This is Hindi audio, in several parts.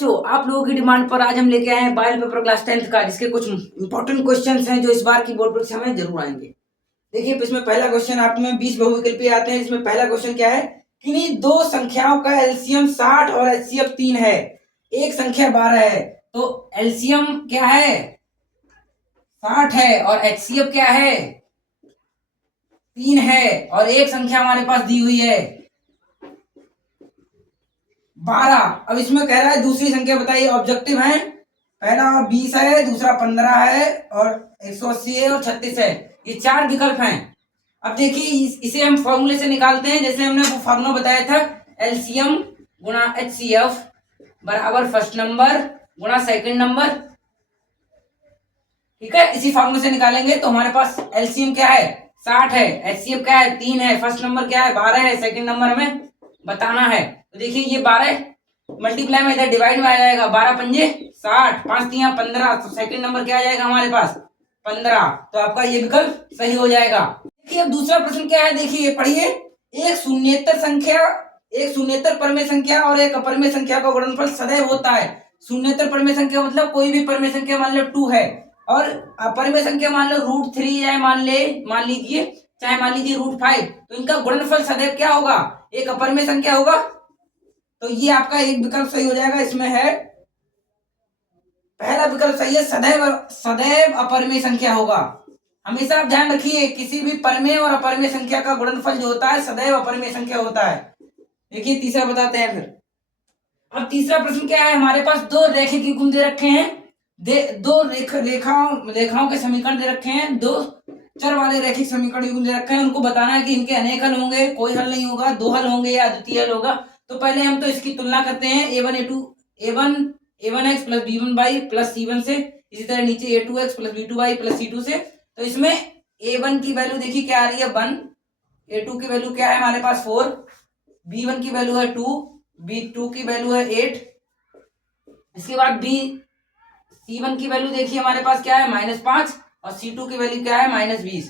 बच्चों, आप लोगों की डिमांड पर आज हम लेके आए हैं बायो पेपर क्लास 10th का, जिसके कुछ इंपॉर्टेंट क्वेश्चंस हैं जो इस बार की बोर्ड परीक्षा में जरूर आएंगे। देखिए, इसमें पहला क्वेश्चन आप में 20 बहुविकल्पी आते हैं। इसमें पहला क्वेश्चन क्या है, किन्हीं दो संख्याओं का एलसीएम 60 और एचसीएफ 3 है, एक संख्या 12 है। तो एलसीएम क्या है, 60 है, और एचसीएफ क्या है, 3 है, और एक संख्या हमारे पास दी हुई है 12। अब इसमें कह रहा है दूसरी संख्या बताइए। ऑब्जेक्टिव है, पहला 20 है, दूसरा 15 है, और 180 है, और 36 है। ये चार विकल्प हैं। अब देखिए, इसे हम फॉर्मूले से निकालते हैं, जैसे हमने वो फॉर्मूला बताया था, एलसीएम गुणा एचसीएफ बराबर फर्स्ट नंबर गुणा सेकंड नंबर। ठीक है, इसी फॉर्मूले से निकालेंगे। तो हमारे पास एलसीएम क्या है, 60 है, एचसीएफ क्या है, 3 है, फर्स्ट नंबर क्या है, 12 है, सेकंड नंबर हमें बताना है। तो देखिए, ये 12 मल्टीप्लाई में इधर डिवाइड में आ जाएगा, 12 पंजे 60, 5 3 15। तो सेकंड नंबर क्या आ जाएगा हमारे पास, 15। तो आपका ये विकल्प सही हो जाएगा। देखिए, अब दूसरा प्रश्न क्या है, देखिए पढ़िए। एक शून्येतर परमेय संख्या और एक अपरमेय संख्या का गुणनफल सदैव होता है। शून्येतर परमेय संख्या मतलब कोई भी परमेय संख्या, मान लो 2 है, और अपरमेय संख्या मान लो √3 है, मान लीजिए √5। तो इनका गुणनफल सदैव क्या होगा, एक अपरमेय संख्या होगा। तो ये आपका एक विकल्प सही हो जाएगा। इसमें है पहला विकल्प सही है, सदैव अपरमेय संख्या होगा। हमेशा आप ध्यान रखिए, किसी भी परमेय और अपरमेय संख्या का गुणनफल जो होता है सदैव अपरमेय संख्या होता है। देखिए, तीसरा बताते हैं फिर। अब तीसरा प्रश्न क्या है, हमारे पास दो रैखिक युग्म दे रखे हैं, दो रेखाओं के समीकरण दे रखे हैं, दो चर वाले रैखिक समीकरण युग्म दे रखे हैं। उनको बताना है कि इनके अनेक हल होंगे, कोई हल नहीं होगा, दो हल होंगे या अद्वितीय हल होगा। तो पहले हम तो इसकी तुलना करते हैं, a1x plus b1y plus c1 से। इसी तरह नीचे a2x plus b2y plus c2 से। तो इसमें a1 की वैल्यू देखिए क्या आ रही है, 1, a2 की वैल्यू क्या है हमारे पास 4, b1 की वैल्यू है 2, b2 की वैल्यू है 8। इसके बाद c1 की वैल्यू देखिए हमारे पास क्या है -5, और c2 की वैल्यू क्या है -20।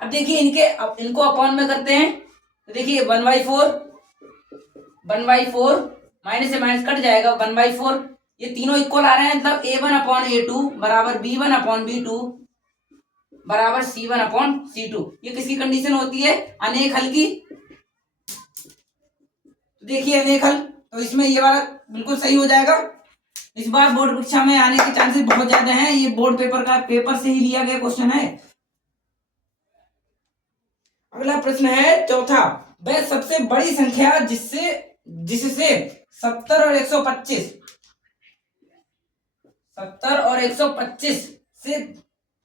अब देखिए इनको अपॉन में करते हैं। तो देखिए 1/4 माइनस से माइनस कट जाएगा, 1/4। ये तीनों इक्वल आ रहे हैं, मतलब a1/a2 बराबर b1/b2 बराबर c1/c2। ये किसकी कंडीशन होती है, अनेक हल की। तो देखिए अनेक हल, तो इसमें ये वाला बिल्कुल सही हो जाएगा। इस बार बोर्ड परीक्षा में आने के चांसेस बहुत ज्यादा हैं। ये बोर्ड पेपर से ही लिया गया क्वेश्चन है। अगला प्रश्न है चौथा, वह सबसे बड़ी संख्या जिससे 70 और 125 से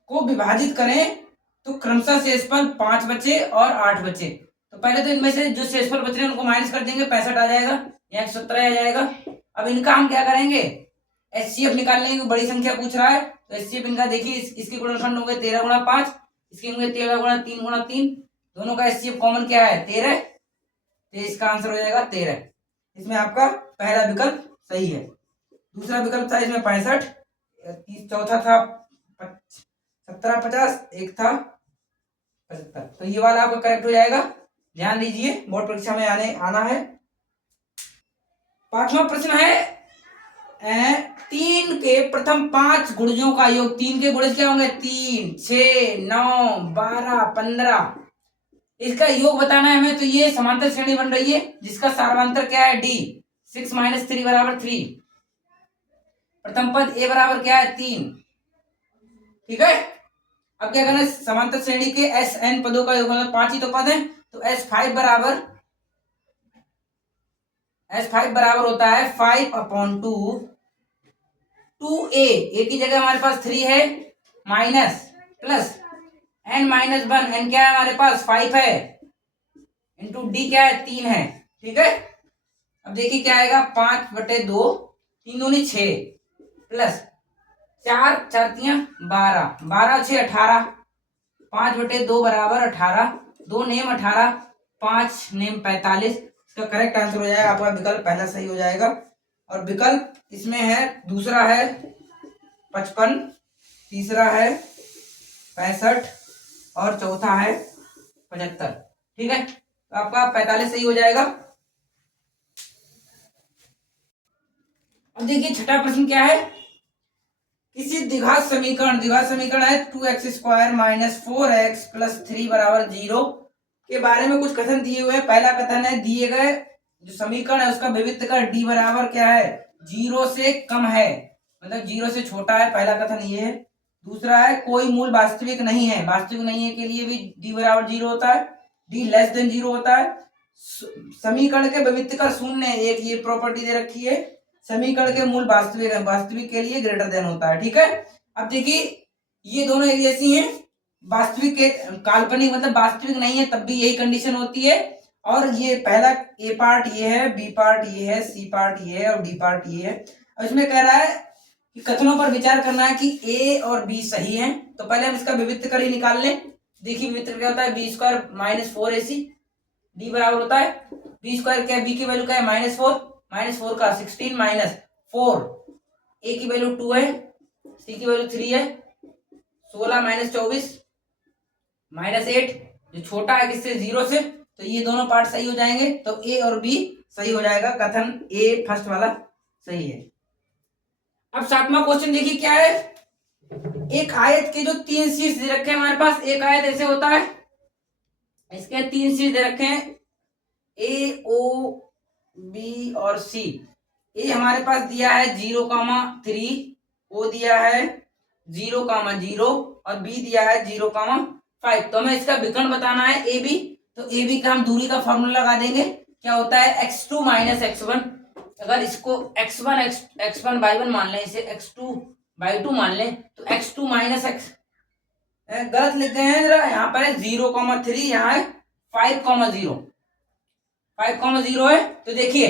को विभाजित करें तो क्रमशः शेषफल 5 बचे और 8 बचे। तो पहले तो इनमें से जो शेषफल बच रहे हैं उनको माइनस कर देंगे, 65 आ जाएगा, यहाँ 117 आ जाएगा। अब इनका हम क्या करेंगे, एचसीएफ निकाल लेंगे, बड़ी संख्या पूछ रहा है। तो एचसीएफ इनका देखिए, इसके गुणनखंड होंगे 13 गुणा 5, इसके होंगे 13 गुणा 3 गुणा 3। दोनों का एचसीएफ कॉमन क्या है, 13। तो इसका आंसर हो जाएगा 13। इसमें आपका पहला विकल्प सही है। दूसरा विकल्प था इसमें 65, चौथा था 17 50, एक था 75। तो ये वाला आपका करेक्ट हो जाएगा। ध्यान दीजिए, बोर्ड परीक्षा में आना है। पांचवा प्रश्न है, 3 के प्रथम 5 गुणजों का योग। 3 के गुणज क्या होंगे, 3 6 9 12 15। इसका योग बताना है हमें। तो ये समांतर श्रेणी बन रही है, जिसका सार्वंतर क्या है, d। 6 - 3 बराबर 3। प्रथम पद a बराबर क्या है, 3। ठीक है, अब क्या करना है, समांतर श्रेणी के SN पदों का योग, मतलब 5 ही तो पद है। तो S5 बराबर होता है 5/2 2a। a की जगह हमारे पास 3 है, माइनस प्लस n -1, n क्या है हमारे पास 5 है, इंटू d क्या है 3 है। ठीक है, अब देखिए क्या आएगा, 5/2, 3 दूनी 6 प्लस 4 4 3 12, 12 6 18, 5/2 बराबर 18, 2 नेम 18, 5 नेम 45। इसका करेक्ट आंसर हो जाएगा आपका विकल्प पहला सही हो जाएगा। और विकल्प इसमें है, दूसरा है 55, तीसरा है 65, और चौथा है 75। ठीक है, तो आपका 45 सही हो जाएगा। अब देखिए छठा प्रश्न क्या है, किसी द्विघात समीकरण है 2x² माइनस 4x प्लस 3 बराबर 0 के बारे में कुछ कथन दिए हुए हैं। पहला कथन है, दिए गए जो समीकरण है उसका विविध कर d बराबर क्या है, 0 से कम है, मतलब 0 से छोटा है, पहला कथन ये है। दूसरा है, कोई मूल वास्तविक नहीं है, वास्तविक नहीं है के लिए भी d बराबर 0 होता है, d लेस देन 0 होता है। समीकरण के विविध कर शून्य, एक ये प्रॉपर्टी दे रखी है, समीकरण के मूल वास्तविक है, वास्तविक के लिए ग्रेटर देन होता है, ठीक है। अब देखिए ये दोनों एक जैसी हैं, वास्तविक के काल्पनिक मतलब वास्तविक नहीं है तब भी यही कंडीशन होती है। और ये पहला ए पार्ट ये है, बी पार्ट ये है, सी पार्ट ये है और डी पार्ट ये है। अब इसमें कह रहा है कि कथनों पर विचार करना है कि ए और बी सही हैं, तो पहले हम इसका विविध कर ही निकाल लें। देखिए विविध क्या होता है, B square minus 4ac, D बराबर होता है बी स्क्वायर क्या है, बी की वैल्यू क्या है -4 का 16 माइनस 4, ए की वैल्यू 2 है, सी की वैल्यू 3 है, 16 माइनस 24 माइनस 8, जो छोटा है किससे, 0 से, तो ये दोनों पार्ट सही हो जाएंगे, तो ए और बी सही हो जाएगा, कथन ए फर्स्ट वाला सही है। अब सातवां क्वेश्चन देखिए क्या है, एक आयत के जो 3 शीर्ष दे रखे हैं हमारे पास, एक आयत ऐसे होता है, इसके 3 शीर्ष दे रखे हैं ए, ओ, बी और सी। ए हमारे पास दिया है 0,3, ओ दिया है 0,0 और बी दिया है 0,5। तो हमें इसका विकर्ण बताना है ए बी, तो ए बी का हम दूरी का फॉर्मूला लगा देंगे, क्या होता है x2 माइनस x1। अगर इसको x1 by 1 मान लें, इसे x2 by 2 मान लें, तो x2 माइनस x, गलत लिख गए हैं जरा, यहाँ पर है 0,3, यहाँ है 5,0, 5,0 है। तो देखिए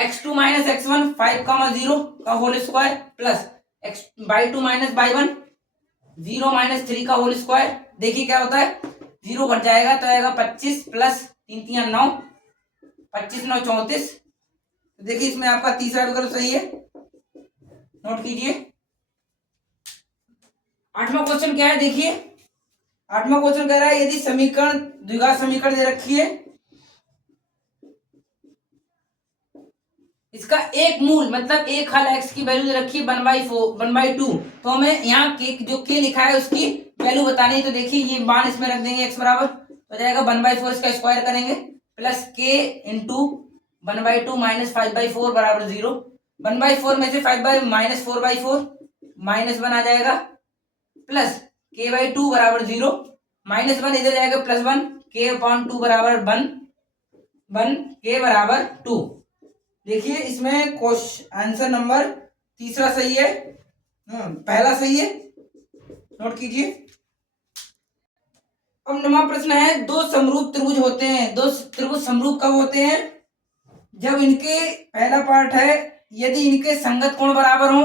x2 माइनस x1 5,0 का whole square plus x by 2 minus by 1 0 minus 3 का होल स्क्वायर। देखिए क्या होता है, 0 घट जाएगा तो आएगा 25 प्लस 3 3 9, 25 9 34। तो देखिए इसमें आपका तीसरा विकल्प सही है, नोट कीजिए। आठवां क्वेश्चन क्या है, देखिए आठवां क्वेश्चन कह रहा है, यदि समीकरण द्विघात समीकरण दे रखी है, इसका एक मूल मतलब एक हल x की वैल्यू दे रखी है 1/2, तो हमें यहाँ के जो k लिखा है उसकी वैल्यू बतानी है। तो देखिए ये मान इसमें रख देंगे, x बराबर हो जाएगा 1/4, इसका स्क्वायर करेंगे प्लस k इंटू 1/2 माइनस 5/4 बराबर 0। 1/4 में से 5 माइनस 4/4 -1 आ जाएगा, प्लस k/2 बराबर 0, -1 इधर जाएगा +1, k/2 बराबर 1 k बराबर 2। देखिए इसमें क्वेश्चन आंसर नंबर तीसरा सही है, पहला सही है, नोट कीजिए। अब 9वां प्रश्न है, दो समरूप त्रिभुज होते हैं, दो त्रिभुज समरूप कब होते हैं, जब इनके, पहला पार्ट है, यदि इनके संगत कोण बराबर हो,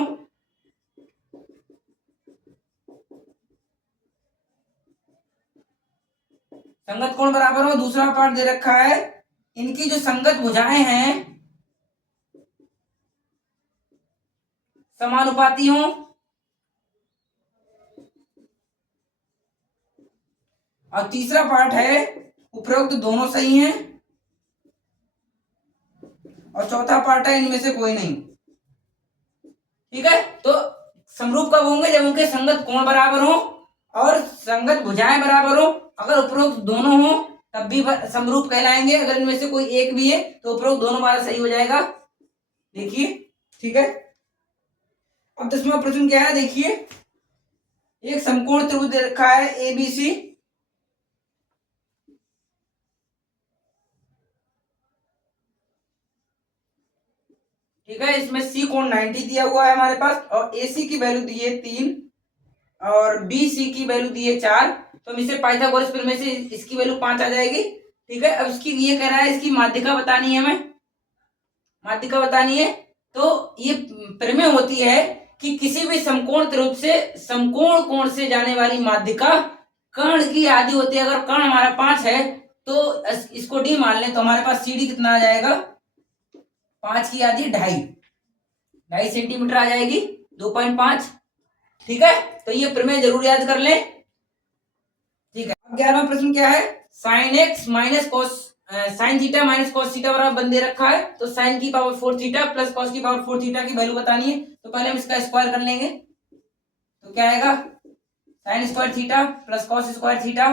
संगत कोण बराबर हो। दूसरा पार्ट दे रखा है, इनकी जो संगत भुजाएं हैं समानुपाती हो, और तीसरा पार्ट है उपरोक्त दोनों सही हैं, और चौथा पार्ट है इनमें से कोई नहीं। ठीक है, तो समरूप कब होंगे, जब उनके संगत कोण बराबर हो और संगत भुजाएं बराबर हो। अगर उपरोक्त दोनों हो तब भी समरूप कहलाएंगे, अगर इनमें से कोई एक भी है तो उपरोक्त दोनों बार सही हो जाएगा। देखिए ठीक है। अब 10वां प्रश्न क्या है, देखिए एक समकोण त्रिभुज दे रखा है एबीसी, ठीक है, इसमें सी कोण 90 दिया हुआ है हमारे पास, और एसी की वैल्यू दी है 3 और बीसी की वैल्यू दी है 4। तो हम इसे पाइथागोरस प्रमेय से इसकी वैल्यू 5 आ जाएगी। ठीक है, अब इसकी ये कह रहा है इसकी माध्यिका बतानी है, हमें माध्यिका बतानी है। तो ये प्रमेय होती है कि किसी भी समकोण त्रिभुज से समकोण कोण से जाने वाली माध्यिका कर्ण की आधी होती है। अगर कर्ण हमारा 5 है तो इसको डी मान लें, तो हमारे पास सी डी कितना आ जाएगा, 5 की आधी 2.5 सेंटीमीटर आ जाएगी, 2.5। ठीक है, तो ये प्रमेय जरूर याद कर लें। ठीक है, अब 11वां प्रश्न क्या है, sine x minus cos sine theta minus cos theta बराबर 1 दे रखा है, तो साइन की पावर 4 थीटा प्लस कॉस की पावर 4 थीटा की वैल्यू बतानी है। तो पहले हम इसका स्क्वायर कर लेंगे, तो क्या आएगा sine square theta plus cos square theta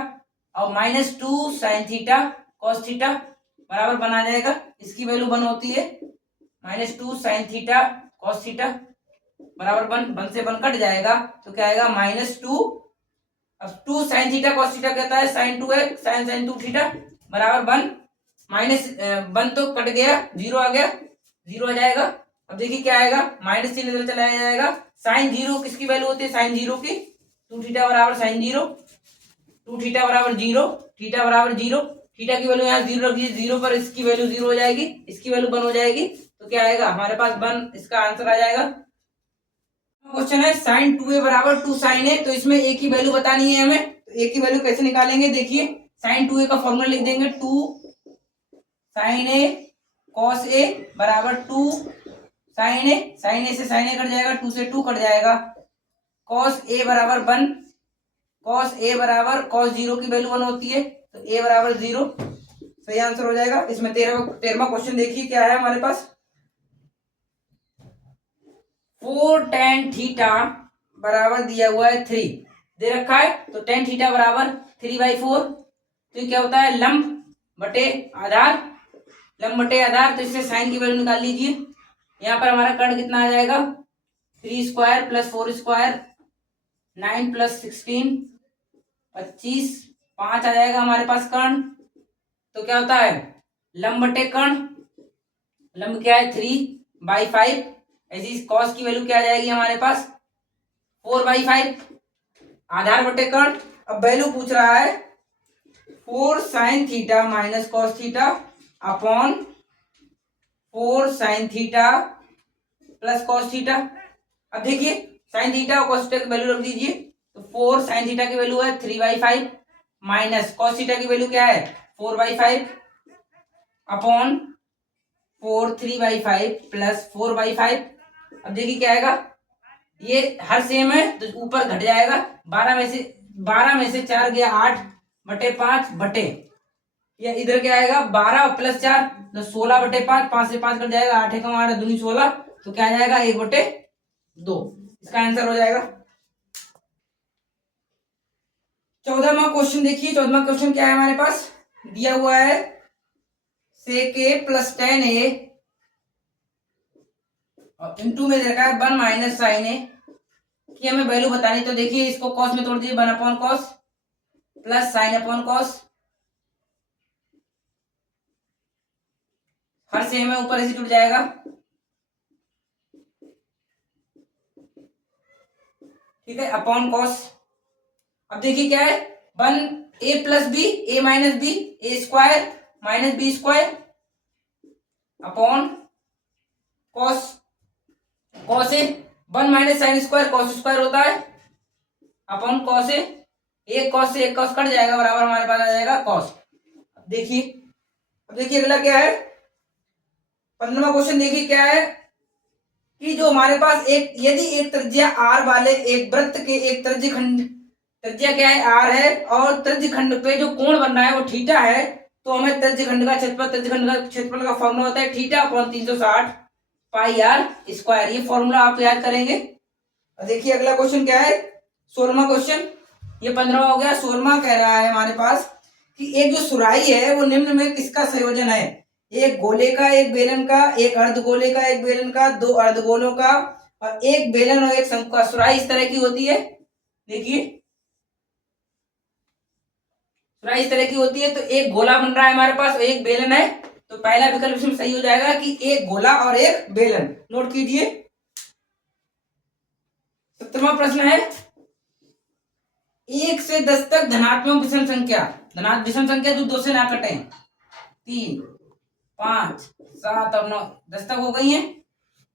और -2 साइन थीटा कॉस थीटा बराबर बना जाएगा। इसकी वैल्यू 1 होती है, -2 साइन थीटा कॉस थीटा बराबर 1, 1 से 1 कट जाएगा, तो क्या आएगा -2। अब 2 साइन थीटा कॉस थीटा कहता है साइन 2 है, साइन 2 थीटा बराबर 1, -1 तो कट गया, 0 आ गया, 0 आ जाएगा। अब देखिए क्या आएगा, माइनस चिन्ह इधर चला जाएगा। साइन 0 किसकी वैल्यू होती है, साइन 0 की, 2 थीटा बराबर साइन 0, 2 थीटा बराबर 0, थीटा बराबर 0, थीटा की वैल्यू यहाँ 0 रख दीजिए, 0 पर इसकी वैल्यू 0 हो जाएगी, इसकी वैल्यू 1 हो जाएगी, तो क्या आएगा हमारे पास 1, इसका आंसर आ जाएगा। क्वेश्चन है साइन 2a बराबर 2 साइन a, तो इसमें a की वैल्यू बतानी है हमें, तो a की वैल्यू कैसे निकालेंगे, देखिए साइन 2a का फॉर्मूला लिख देंगे, 2 साइन a कॉस a बराबर 2 साइन a से साइन a कट जाएगा, 2 से 2 कट जाएगा, कॉस a बराबर 1, कॉस a बराबर कॉस 0 की वैल्यू 1 होती है, तो a बराबर 0 सही आंसर हो जाएगा। इसमें 13वां क्वेश्चन देखिए क्या है हमारे पास, 4 tan थीटा बराबर दिया हुआ है 3 दे रखा है, तो tan थीटा बराबर 3/4, तो क्या होता है लंब बटे आधार, लंब बटे आधार, तो इससे साइन की वैल्यू निकाल लीजिए। यहाँ पर हमारा कर्ण कितना आ जाएगा, 3 स्क्वायर प्लस 4 स्क्वायर 9 प्लस 16 25 5 आ जाएगा हमारे पास कर्ण। तो क्या होता है लंब बटे कर्ण, लंब क्या है 3/5, ऐसी कॉस की वैल्यू क्या आ जाएगी हमारे पास 4/5, आधार बटे कर्ण। अब वैल्यू पूछ रहा है 4 sine theta minus cos theta upon 4 sine theta plus cos theta. अब देखिए साइन थीटा और कॉस थीटा की वैल्यू रख दीजिए, तो 4 साइन थीटा की वैल्यू है 3/5 माइनस कॉस थीटा की वैल्यू क्या है 4/5 अपॉन 4 3/5 प्लस 4/5। अब देखिए क्या आएगा, ये हर सेम है तो ऊपर घट जाएगा, 12 में से 4 गया 8 बटे 5 बटे, या इधर क्या आएगा 12 प्लस 4 तो 16 बटे 5, 5 से 5 कट जाएगा, 8 का हमारा 2 16, तो क्या आ जाएगा 1/2, इसका आंसर हो जाएगा। 14वां क्वेश्चन देखिए, 14वां क्वेश्चन क्या है हमारे पास दिया हुआ है सेक ए प्लस tan a और इंटू में देखा है 1 माइनस साइन ए की हमें वैल्यू बतानी। तो देखिए इसको कॉस में तोड़ दीजिए, 1 upon cos plus sine upon cos, हर सेम है ऊपर ऐसे टूट जाएगा, ठीक है अपॉन कॉस। अब देखिए क्या है 1 a plus b a minus b a square minus b square upon cos, cos a 1 minus sine square cos square होता है अपॉन कॉस ए, एक कॉस से एक कॉस कट जाएगा, बराबर हमारे पास आ जाएगा कॉस। देखिए अब देखिए अगला क्या है 15वां क्वेश्चन देखिए क्या है कि जो हमारे पास एक यदि एक त्रिज्या r वाले एक वृत्त के एक त्रिज्य खंड, त्रिज्या क्या है r है और त्रिज्य खंड पे जो कोण बन रहा है वो थीटा है, तो हमें त्रिज्य खंड का क्षेत्रफल, त्रिज्य खंड का क्षेत्रफल का फॉर्मूला होता है थीटा अपॉन 360 पाई r स्क्वायर, ये फॉर्मूला आप याद करेंगे। देखिए अगला क्वेश्चन क्या है 16वां क्वेश्चन, ये 15वां हो गया। 16वां कह रहा है हमारे पास कि एक जो सुराही है वो निम्न में किसका संयोजन है, एक गोले का एक बेलन का, एक अर्धगोले का एक बेलन का, 2 अर्धगोलों का और एक बेलन और एक शंकु का। सुराही इस तरह की होती है, देखिए सुराही इस तरह की होती है, तो एक गोला बन रहा है हमारे पास और एक बेलन है, तो पहला विकल्प इसमें सही हो जाएगा कि एक गोला और एक बेलन। नोट कीजिए। 17वां प्रश्न है 1 से 10 तक धनात्मक विषम संख्या, धनात्मक विषम संख्या जो 2 से ना कटे, 3 5 7 और 9 10 तक हो गई है,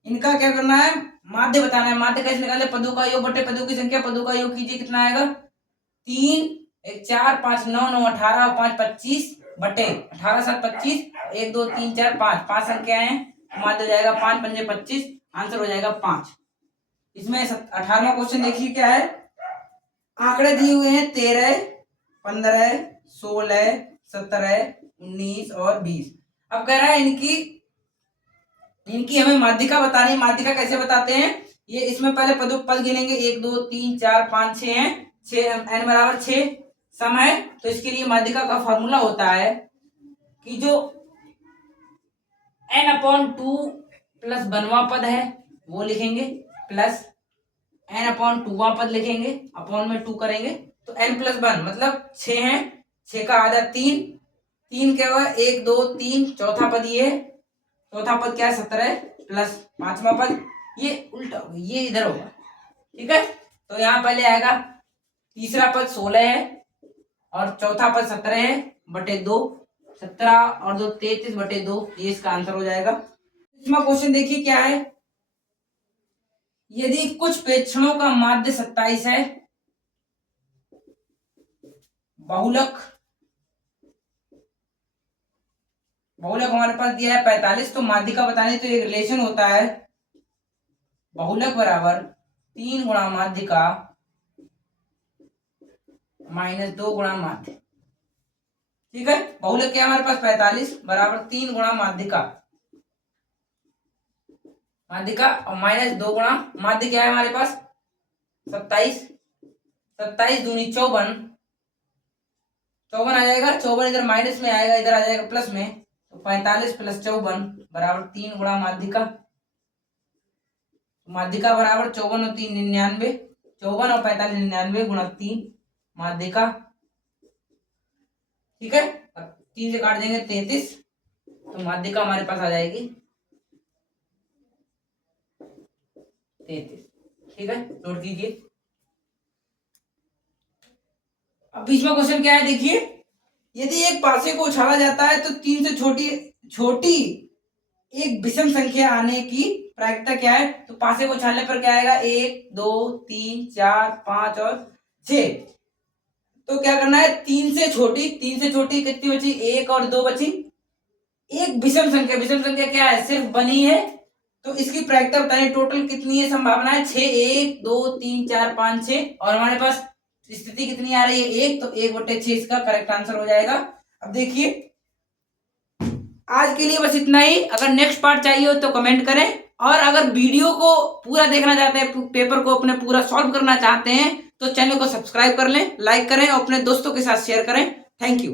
इनका क्या करना है माध्य बताना है। माध्य कैसे निकाले, पदों का योग बटे पदों की संख्या, पदों का योग कीजिए कितना आएगा 3 1 4 5 9 9 18 और 5 25 बटे 18 7 25 1 2 3 4 5 5 संख्याएं हैं, माध्य हो जाएगा 5 पंजे 25, आंसर हो जाएगा 5। इसमें 18वां क्वेश्चन देखिए क्या है, आंकड़े दिए हुए हैं 13 15 16 17 19 और 20। अब कह रहा है इनकी हमें माध्यिका बतानी। माध्यिका कैसे बताते हैं, ये इसमें पहले पद गिनेंगे, 1 2 3 4 5 6 हैं, 6 n बराबर 6 सम है। तो इसके लिए माध्यिका का फॉर्मूला होता है कि जो n/2 प्लस बनवा पद है वो लिखेंगे, प्लस n/2वां पद लिखेंगे, अपॉन में 2 करेंगे, तो n + 1 मतलब 6 है, 6 का आधा 3, 3 क्या हुआ 1 2 3, चौथा पद ये, चौथा पद क्या है 17 प्लस 5वां पद, ये उल्टा होगा, ये इधर होगा, ठीक है। तो यहाँ पहले आएगा तीसरा पद 16 है और चौथा पद 17 है बटे 2, 17 और 2 33 बटे 2, ये इसका आंसर हो जाएगा। इसमें क्वेश्चन देखिए क्या है, यदि कुछ प्रेक्षणों का माध्य 27 है, बहुलक हमारे पास दिया है 45, तो माध्यिका बतानी, तो एक रिलेशन होता है बहुलक बराबर 3 गुणा माध्यिका माइनस 2 गुणा माध्य, ठीक है। बहुलक क्या हमारे पास 45 बराबर 3 गुणा माध्यिका और माइनस 2 गुणा माध्य क्या है हमारे पास 27, 27 दूनी 54, 54 आ जाएगा, 54 इधर माइनस में आएगा, इधर आ जाएगा प्लस में, तो 45 प्लस 54 बराबर 3 गुणा माध्यिका। माध्यिका बराबर 54 और 3 99, 54 और 45 99 गुणा 3 माध्यिका, ठीक है। 3 से काट देंगे 33, तो माध्यिका हमारे पास आ जाएगी 33, ठीक है, नोट कीजिए। अब बीच में क्वेश्चन क्या है देखिए, यदि एक पासे को उछाला जाता है तो 3 से छोटी एक विषम संख्या आने की प्रायिकता क्या है, तो पासे को उछालने पर क्या आएगा 1 2 3 4 5 और 6, तो क्या करना है 3 से छोटी कितनी बची 1 और 2 बची, एक विषम संख्या क्या है सिर्फ बनी है, तो इसकी प्रायिकता बताइए टोटल कितनी है, संभावना है 6, 1 2 3 4 5 6, और हमारे पास स्थिति कितनी आ रही है 1, तो 1/6 इसका करेक्ट आंसर हो जाएगा। अब देखिए आज के लिए बस इतना ही, अगर नेक्स्ट पार्ट चाहिए हो तो कमेंट करें, और अगर वीडियो को पूरा देखना चाहते हैं, पेपर को अपने पूरा सॉल्व करना चाहते हैं, तो चैनल को सब्सक्राइब कर लें, लाइक करें और अपने दोस्तों के साथ शेयर करें। Thank you.